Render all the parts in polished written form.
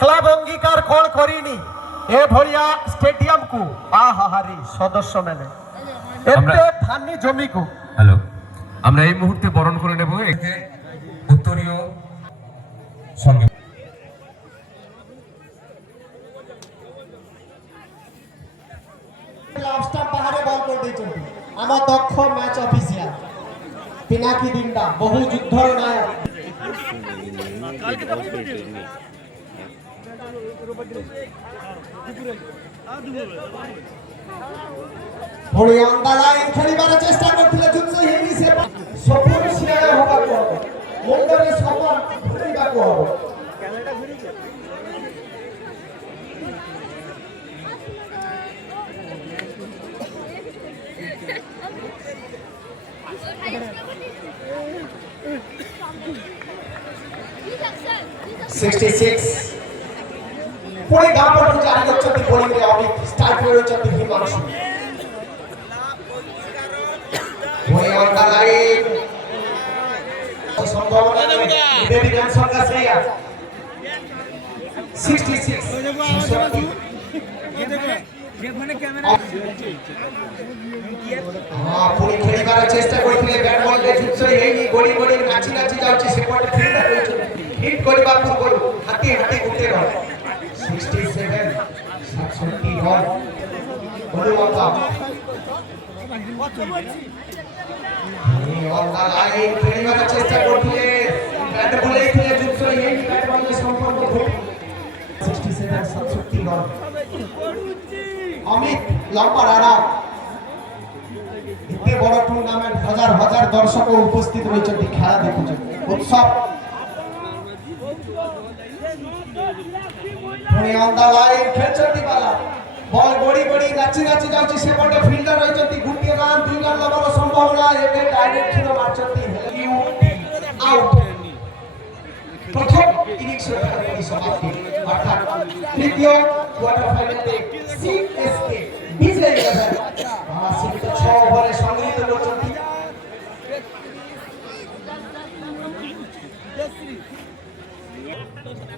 Club ଅଙ୍ଗୀକାର କଣ କରିନି ଏ ଭଳିଆ ଷ୍ଟାଡିୟମ କୁ ଆହାହାରି সদস্য মেলে এতে ফানি জমিকু। হ্যালো, আমরা এই মুহূর্তে বরণ করে নেব এতে উত্তরীয় সঙ্গে। লাস্টটা বাহারে বল করে ଦେଇଛନ୍ତି ଆମ ଦକ୍ଷ ମ୍ୟାଚ୍ ଅଫିସିଆଲ ପିନାକି ଦିଣ୍ଡା ବହୁ ଯୁଦ୍ଧର ନାୟକ। ପୁଣି ଅଣ୍ଡା ଲାଇନ୍ ଖେଳିବାର ଚେଷ୍ଟା କରିଥିଲେ ଯୁଦ୍ଧ ହେଇନି ସେ ସଫଳ ସିଆର ହବାକୁ ହବ ମୁଣ୍ଡରେ ସମାନ ଖେଳିବାକୁ ହବ। पुणे गांव पर जारी होचती बोलिंग रे अमित स्टार्ट होचती हिमांशु पुणे अंडा लाइन संभावना बेबी जॉनसन का सेया 66 ये फने कैमरा हां पुणे खेलिबार चेष्टा करथिले बैट बॉल रे जुत्सो हेनी गोडी गोडी नाची नाची जाउची सेपट फील्डर होचती हिट करबा पूर्व हाथी हाथी गुटे रह 67 67 रन बलुवाका ये वाला लाइन खेलिबार चेष्टा करथिले बैट बॉल रे जुत्सो हेनी बैट बॉल रे संपर्क घटी 67 67 रन अमित लंबा राणा इतने बड़ टूर्नामेंट हजार हजार दर्शक उपस्थित रही खेला देखुं उत्सव बॉल बड़ी बड़ी नाची नाची जाउची सेपटे फील्डर रही गुटिए रन दुई रन लबार संभावना एबे डायरेक्ट मारचती आउट प्रथम इनिंग्स समाप्ति अर्थात तृतीय क्वार्टर फाइनल में सीएसके विजयी है सीमित 6 ओवरे संग्रहित करछथि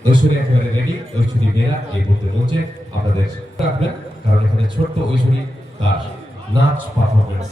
ঐশ্বরী একেবারে রেডি। ঐশ্বরী মেয়েরা এই মুহূর্তে রয়েছে আপনাদের রাখবেন, কারণ এখানে ছোট্ট ঐশ্বরী তার নাচ পারফরমেন্স